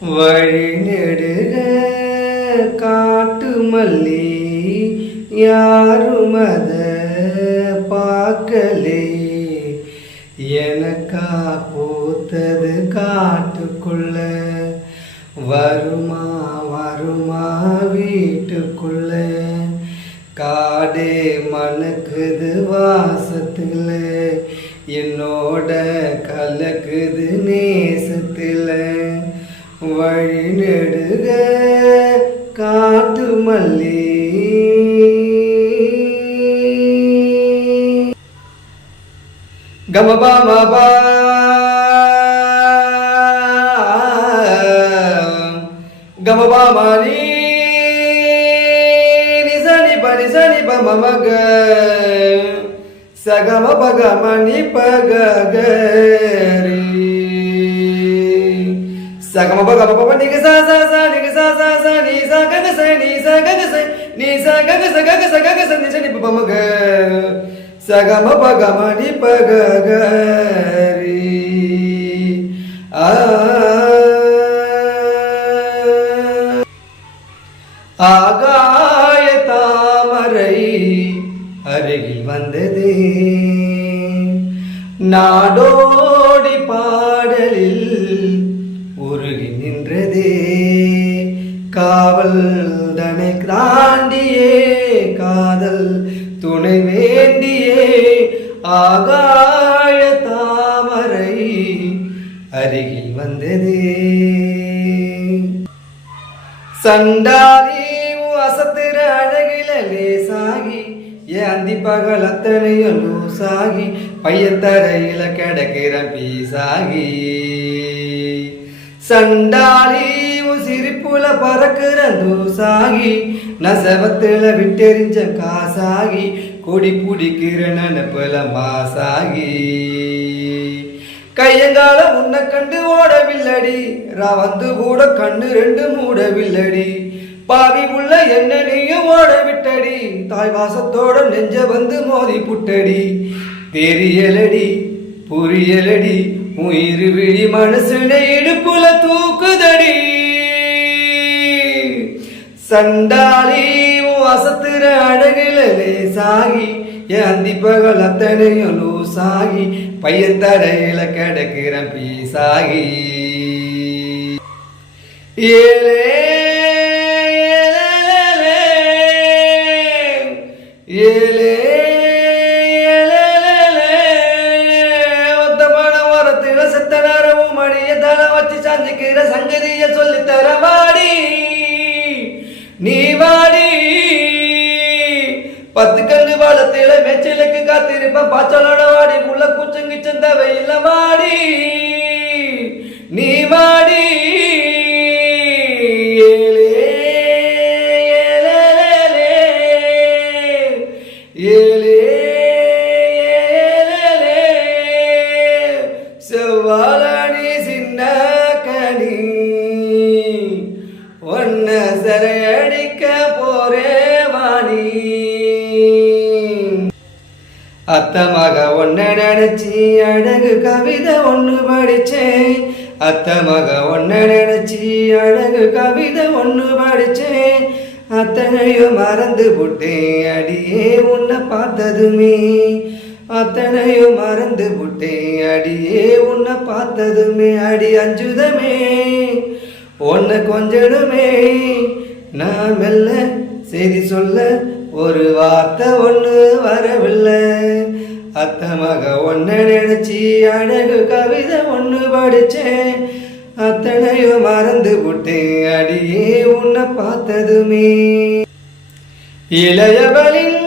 வழி நெடுக காட்டு மல்லி யாரும் அத பார்க்கலே எனக்கா பூத்தது காட்டுக்குள்ள வருமா வருமா வீட்டுக்குள்ள காடே மணக்குது வாசத்துல என்னோட கலக்குது நேசத்துல வழி நெடுக காட்டு மல்லி கமபா மபா கமபா மணி நிசனி பனி சனி பமக சகம பகமணி பகரி சகம பகம நிக சா சா சா நிக சா சா சா நீ சா கக ச நீ சா கக ச நீ சா கக ச கக ச கக ச நிச நி பமக சகம பகமணி பகரி ஆகாய தாமரை அருகில் வந்தது நாடோடி பாடலில் உருகி நின்றதே காவல் தனை தாண்டியே காதல் துணை வேண்டியே ஆகாய தாமரை அருகில் வந்ததே சண்டாரி அசத்திர அழகில லேசாகி ஏந்தி பகல் அத்தனையும் லூசாகி பையன் தரையில கிடக்கிற பீசாகி சண்டாளி சிரிப்புல பறக்கிற தூசாகி நசவத்துல விட்டெறிஞ்ச காசாகி கொடி பிடிக்கிற நினப்புல மாசாகி கையங்கால உன்னை கண்டு ஓடவில்லடி வந்து கூட கண்ணு ரெண்டு மூடவில்லடி பாவி உள்ள என்ன நீயும் ஓட விட்டடி தாய் வாசத்தோட நெஞ்ச வந்து மோதி புட்டடி தெரியலடி புரியலடி உயிர் விழி மனசுனை இடுப்புல தூக்குதடி சண்டாளி அசத்துற அழகுல லேசாகி ஏந்தி பகல் அத்தனையும் லூசாகி பையன் தரையில கிடக்கிற பீசாகி ஏலே ஏலே சஞ்சிக்கிற சங்கதிய சொல்லி தர வாடி நீ வாடி 10 கல்லு வாழத்தில மேச்சிலுக்கு காத்திருப்ப பாச்சலோட வாடி உள்ள குச்சங்கி சந்த வெயில வாடி நீ வாடி ஏலே ஏலே ஏலே செவ்வாழி சின்ன கனி ஒன்ன சரையடிக்க போரே வாணி அத்த மக ஒன்ன நினைச்சி அழகு கவிதை ஒண்ணு படிச்சேன் அத்த மக ஒன்ன நினைச்சி அழகு கவிதை ஒண்ணு படிச்சேன் அத்தனையும் மறந்து புட்டேன் அடியே உன்னை பார்த்ததுமே அத்தனையும் மறந்து புட்டேன் அடியே உன்னை பார்த்ததுமே அடி அஞ்சுதமே ஒன்ன கொஞ்சடுமே நான் மெல்ல செய்தி சொல்ல ஒரு வார்த்தை ஒண்ணு வரவில்லை அத்த மக ஒன்ன நினைச்சி அழகு கவிதை ஒண்ணு படிச்சேன் அத்தனையும் மறந்து புட்டேன் அடியே உன்னை பார்த்ததுமே இளையவளின்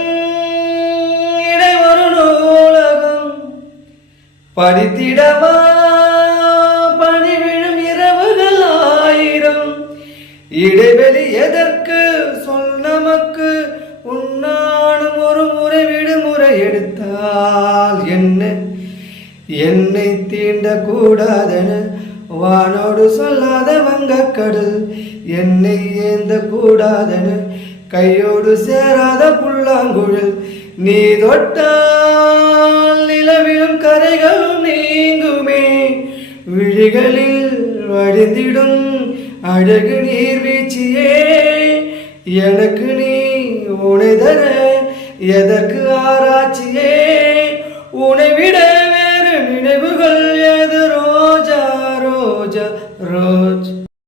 இடை ஒரு நூலகம் படித்திடவா பணி விழும் இரவுகள் 1000 இடைவெளி எதற்கு சொல் நமக்கு உன்னானும் ஒரு முறை விடுமுறை எடுத்தால் என்ன என்னை தீண்ட கூடாதென வானோடு சொல்லாத வங்கக்கடல் என்னை ஏந்த கூடாதென கையோடு சேராத புல்லாங்குழல் நீ தொட்டால் நிலவிலும் கரைகளும் நீங்குமே விழிகளில் வழிந்திடும் அழகு நீர்வீழ்ச்சியே எனக்கு நீ உனை தர எதற்கு ஆராய்ச்சியே உனை விட